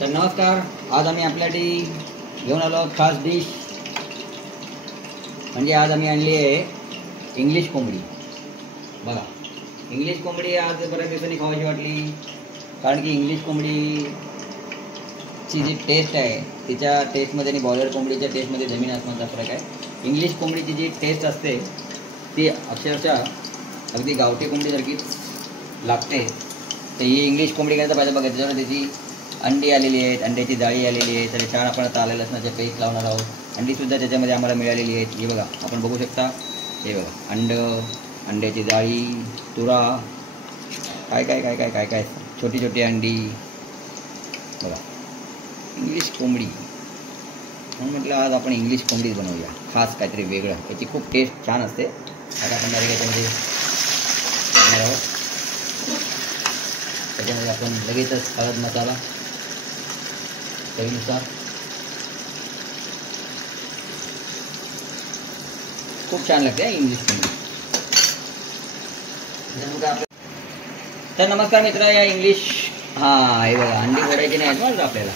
तर नमस्कार, आज आम्ही आपल्यासाठी घेऊन आलो खास डिश. म्हणजे आज आम्ही आणली आहे इंग्लिश कोंबडी. बघा, इंग्लिश कोंबडी आज बऱ्याच दिवसांनी खावायची वाटली, कारण की इंग्लिश कोंबडीची जी टेस्ट आहे तिच्या टेस्टमध्ये आणि बॉयलर कोंबडीच्या टेस्टमध्ये जमीन आसमानचा फरक आहे. इंग्लिश कोंबडीची जी टेस्ट असते ती अक्षरशः अगदी गावठी कोंबडीसारखीच लागते. तर ही इंग्लिश कोंबडी करायचं पाहिजे. बघा, त्याच्यावर त्याची अंडी आलेली आहेत, अंड्याची जाळी आलेली आहे. तर छान आपण आता आलं लसणाचे पेस्ट लावणार आहोत. अंडीसुद्धा त्याच्यामध्ये आम्हाला मिळालेली आहेत. हे बघा, आपण बघू शकता. हे बघा, अंड्याची जाळी, तुरा, काय काय काय काय काय काय छोटी छोटी अंडी. बघा, इंग्लिश कोंबडी म्हणून म्हटलं आज आपण इंग्लिश कोंबडीच बनवूया, खास काहीतरी वेगळं. याची खूप टेस्ट छान असते. आता आपण डायरेक्ट याच्यामध्ये टाकणार आहोत. त्याच्यामध्ये आपण लगेचच हळद मसाला चवीनुसार. खूप छान लागते इंग्लिश कोंबडी. तर नमस्कार मित्र, या इंग्लिश हे बघा, अंडी फोडायची नाही आहेत बरं आपल्याला.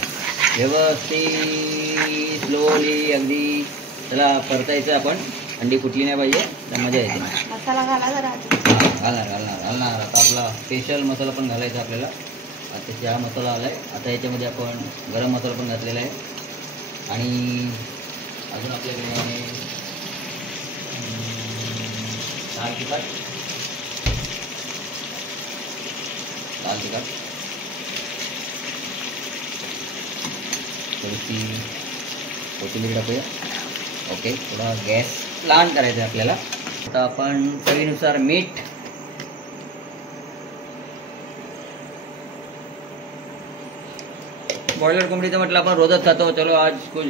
व्यवस्थित स्लोली अगदी त्याला परतायचं. आपण अंडी फुटली नाही पाहिजे, तर मजा येते. मसाला घाला जरा. घालणार. आता आपला स्पेशल मसाला पण घालायचा आपल्याला. आता चहा मसाला आला आहे. आता याच्यामध्ये आपण गरम मसाला पण घातलेला आहे. आणि अजून आपल्याकडे आहे लाल तिखट. थोडीशी कोथिंबीर टाकूया. ओके, थोडा गॅस लहान करायचा आहे आपल्याला. आता आपण चवीनुसार मीठ, बॉयलर कोंबडीचं म्हटलं आपण रोजच खातो. चलो आज कुछ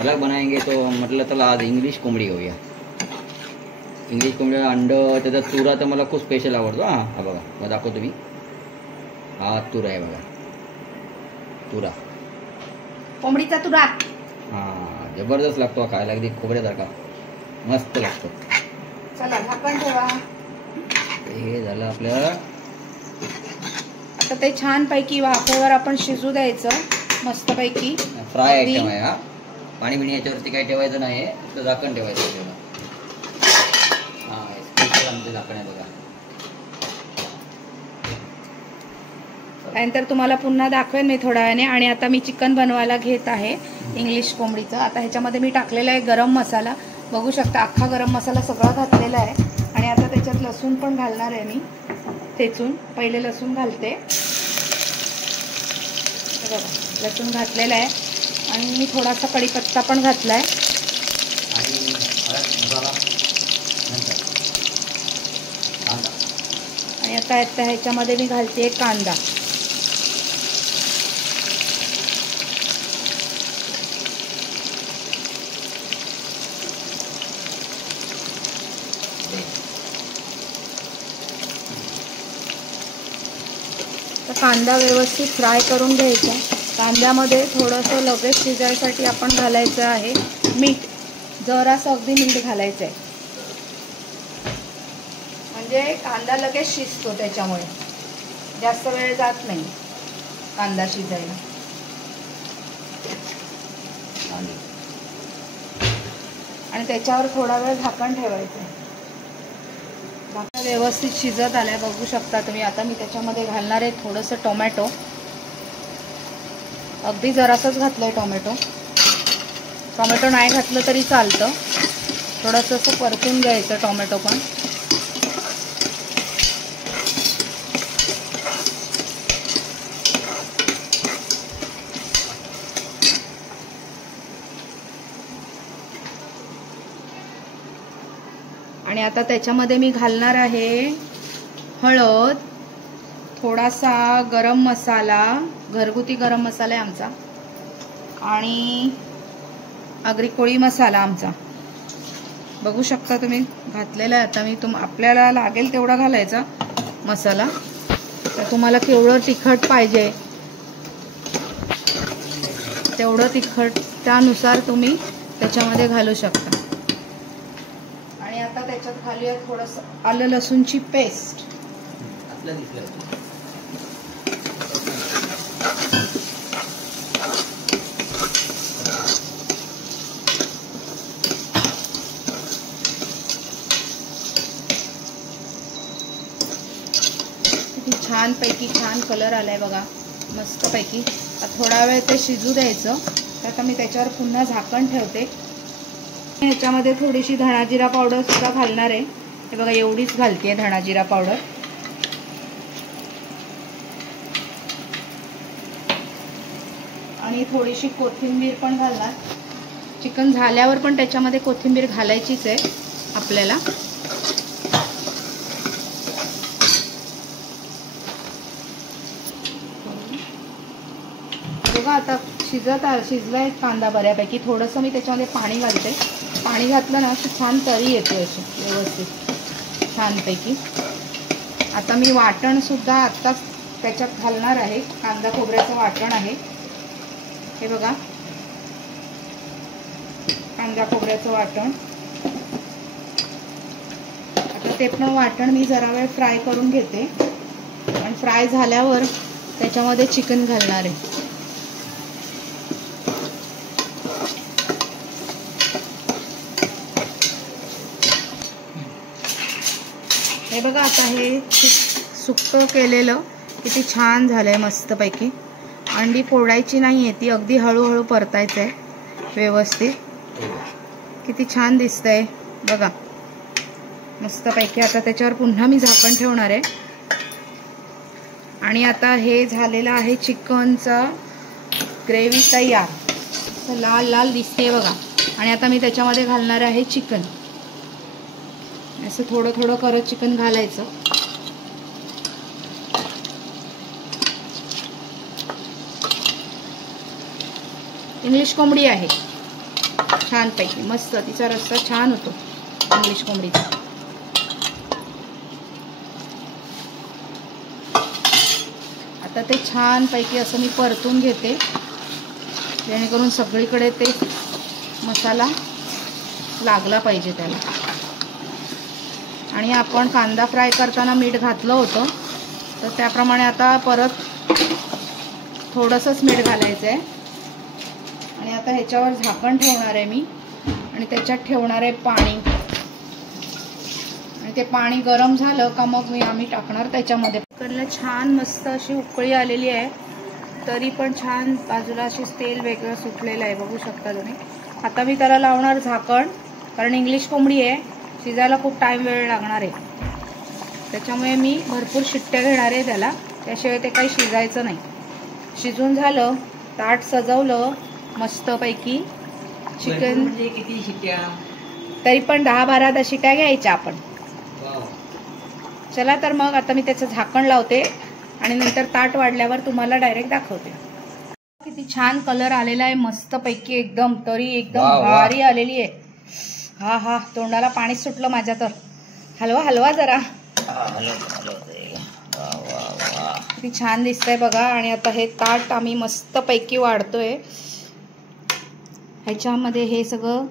अलग बनाएंगे, तो म्हटलं चला आज इंग्लिश कोंबडी घेऊया. इंग्लिश कोंबडी अंडं, त्याचा तुरा तर मला खूप स्पेशल आवडतो. हा बघा, मग दाखवतो मी. हा तुरा आहे बघा, तुरा, कोंबडीचा तुरा. जबरदस्त लागतो खायला, अगदी खोबऱ्यासारखा मस्त लागतो. चला झाकण ठेवा. हे झालं आपलं. आता ते छान पैकी वाफेवर आपण शिजू द्यायचं मस्त पैकी. फ्राय आयटम आहे हा. पाणी बिणी याच्यावरती काही ठेवायचं नाही, तर झाकण ठेवायचं आपल्याला. स्पेशल आमचं झाकण आहे बघा. त्यानंतर तुम्हाला पुन्हा दाखवेन मी थोड्या वेळाने. आणि आता मी चिकन बनवायला घेत आहे इंग्लिश कोंबडीचं. आता ह्याच्यामध्ये मी टाकलेला आहे गरम मसाला. बघू शकता, अख्खा गरम मसाला सगळा घातलेला आहे. आणि आता त्याच्यात लसूण पण घालणार आहे मी ठेचून. पहिले लसूण घालते. बघा, लसूण घातलेला आहे. आणि मी थोडासा कढीपत्ता पण घातला आहे. आणि आता ह्याच्यामध्ये मी घालते कांदा. तर कांदा व्यवस्थित फ्राय करून घ्यायचा. कांद्यामध्ये थोडंसं लगेच शिजायसाठी आपण घालायचं आहे मीठ. जरासं अगदी मीठ घालायचं आहे, म्हणजे कांदा लगेच शिजतो. त्याच्यामुळे जास्त वेळ जात नाही कांदा शिजायला. आणि त्याच्यावर थोडा वेळ झाकण ठेवायचं. भाकर व्यवस्थित शिजत आलाय, बघू शकता तुम्ही. आता मी त्याच्यामध्ये घालणार आहे थोडंसं टोमॅटो. अगदी जरासंच घातलंय टोमॅटो. टोमॅटो नाही घातलं तरी चालतं. थोडंसं असं परतून घ्यायचं टोमॅटो पण. आणि आता त्याच्यामध्ये मी घालणार आहे हळद, थोडासा गरम मसाला, घरगुती गरम मसाला आहे आमचा, आणि आगरी कोळी मसाला आमचा. बघू शकता तुम्ही घातलेला आहे. आता मी आपल्याला लागेल तेवढा घालायचा मसाला. तर तुम्हाला केवढं तिखट पाहिजे तेवढं तिखट त्यानुसार तुम्ही त्याच्यामध्ये घालू शकता. आणि आता त्याच्यात घालूया थोडंसं आलं लसूणची पेस्ट. छान कलर आलाय बघा मस्तपैकी. थोडा वेळ ते शिजू द्यायचं. तर आता मी त्याच्यावर पुन्हा झाकण ठेवते. ह्याच्यामध्ये थोडीशी धणाजिरा पावडर सुद्धा घालणार आहे. हे बघा एवढीच घालते धणाजिरा पावडर. आणि थोडीशी कोथिंबीर पण घालणार. चिकन झाल्यावर पण त्याच्यामध्ये कोथिंबीर घालायचीच आहे आपल्याला. बघा आता शिजलाय कांदा बऱ्यापैकी. थोडंसं मी त्याच्यामध्ये पाणी घालते. पाणी घातलं ना की छान तरी येते अशी व्यवस्थित छानपैकी. आता मी वाटण सुद्धा आत्ताच त्याच्यात घालणार आहे. कांदा खोबऱ्याचं वाटण आहे हे बघा. कांदा खोबऱ्याचं वाटण. आता ते पण वाटण मी जरा वेळ फ्राय करून घेते. आणि फ्राय झाल्यावर त्याच्यामध्ये चिकन घालणार आहे. हे बघा आता हे सुक्क केलेलं किती छान झालंय मस्तपैकी. अंडी फोडायची नाहीये ती, अगदी हळूहळू परतायचं आहे व्यवस्थित. किती छान दिसतंय बघा मस्तपैकी. आता त्याच्यावर पुन्हा मी झाकण ठेवणार आहे. आणि आता हे झालेलं आहे चिकनचा ग्रेव्ही तयार. लाल लाल दिसते बघा. आणि आता मी त्याच्यामध्ये घालणार आहे चिकन. असं थोडं थोडं करत चिकन घालायचं. इंग्लिश कोंबडी आहे छानपैकी मस्त. तिचा रस्सा छान होतो इंग्लिश कोंबडीचा. आता ते छानपैकी असं मी परतून घेते जेणेकरून सगळीकडे ते मसाला लागला पाहिजे त्याला. आणि आपण कांदा फ्राय करताना मीठ घातलं होतं तर त्याप्रमाणे आता परत थोडंसंच मीठ घालायचं आहे. आणि आता ह्याच्यावर झाकण ठेवणार आहे मी. आणि त्याच्यात ठेवणार आहे पाणी. आणि ते पाणी गरम झालं का मग आम्ही टाकणार त्याच्यामध्ये. चिकनला छान मस्त अशी उकळी आलेली आहे. तरी पण छान बाजूला अशी तेल वेगळं सुटलेलं आहे बघू शकता तुम्ही. आता मी त्याला लावणार झाकण. कारण इंग्लिश कोंबडी आहे, शिजायला खूप वेळ लागणार आहे. त्याच्यामुळे मी भरपूर शिट्ट्या घेणार आहे त्याला. त्याशिवाय ते काही शिजायचं नाही. शिजून झालं ताट सजवलं मस्तपैकी. चिकन म्हणजे किती शिट्ट्या? तरी पण 10-12 शिट्ट्या घ्यायच्या आपण. चला तर मग आता मी त्याचं झाकण लावते आणि नंतर ताट वाढल्यावर तुम्हाला डायरेक्ट दाखवते. किती छान कलर आलेला आहे मस्तपैकी एकदम. तरी एकदम भारी आलेली आहे. हा हा तोंडाला पाणी सुटलं माझ्या. तर हलवा जरा. किती छान दिसतंय बघा. आणि आता हे ताट आम्ही मस्तपैकी वाढतोय. ह्याच्यामध्ये हे सगळं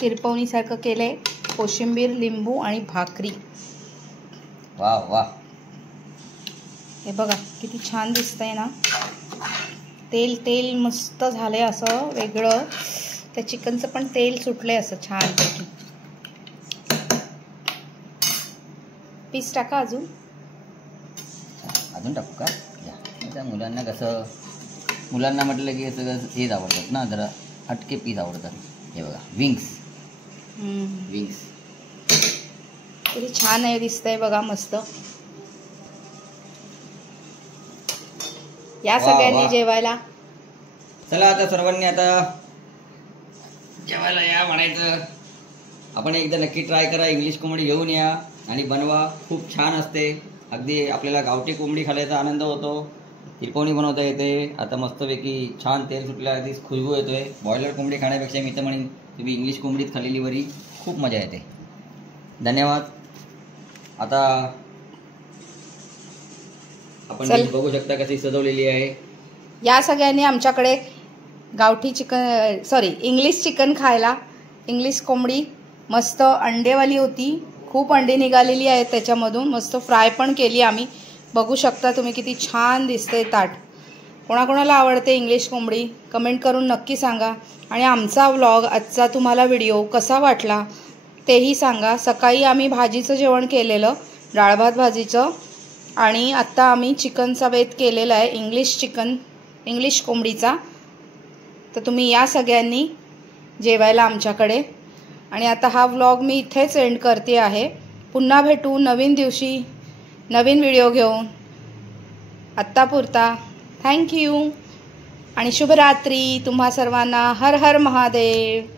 तिरपवणीसारखं केलंय. कोशिंबीर, लिंबू आणि भाकरी. वा वा. हे बघा किती छान दिसतंय ना. तेल मस्त झालंय असं वेगळं. त्या चिकनचं पण तेल सुटलंय असं छानपैकी. पीस टाका अजून टाकू का? या मुलांना कसं मुलांना म्हटलं की सगळं हेच आवडतात ना, जरा हटके पीस आवडतात. हे बघा विंग्स. किती छान आहे दिसतंय बघा मस्त. या सगळ्यांनी जेवायला. चला आता सर्वांनी आता जेवायला या म्हणायचं. आपण एकदा नक्की ट्राय करा. इंग्लिश कोंबडी घेऊन या आणि बनवा. खूप छान असते. अगदी आपल्याला गावठी कोंबडी खाण्याचा आनंद होतो. तिरपवणी बनवता येते. आता मस्तपैकी छान तेल सुटल्या, अगदी खुशबू येतोय. बॉयलर कोंबडी खाण्यापेक्षा मी तर म्हणेन तुम्ही इंग्लिश कोंबडीत खाल्लेली बरी. खूप मजा येते. धन्यवाद. आता आपण बघू शकता कशी सजवलेली आहे. या सगळ्यांनी आमच्याकडे गावठी इंग्लिश चिकन खायला. इंग्लिश कोंबडी मस्त अंडेवाली होती. खूप अंडी निघालेली आहेत त्याच्यामधून. मस्त फ्राय पण केली आम्ही. बघू शकता तुम्ही किती छान दिसते ताट. कोणाकोणाला आवडते इंग्लिश कोंबडी कमेंट करून नक्की सांगा. आणि आमचा व्लॉग आजचा तुम्हाला व्हिडिओ कसा वाटला तेही सांगा. सकाळी आम्ही भाजीचं जेवण केलेलं, डाळ भात भाजीचं. आणि आत्ता आम्ही चिकनचा बेत केलेला आहे, इंग्लिश कोंबडीचा. तर तुम्ही या सगळ्यांनी जेवायला आमच्याकडे. आणि आता हा व्लॉग मी इथेच एंड करते आहे. पुन्हा भेटू नवीन दिवशी नवीन व्हिडिओ घेऊन. आत्तापुरता थँक्यू आणि शुभरात्री तुम्हा सर्वांना. हर हर महादेव.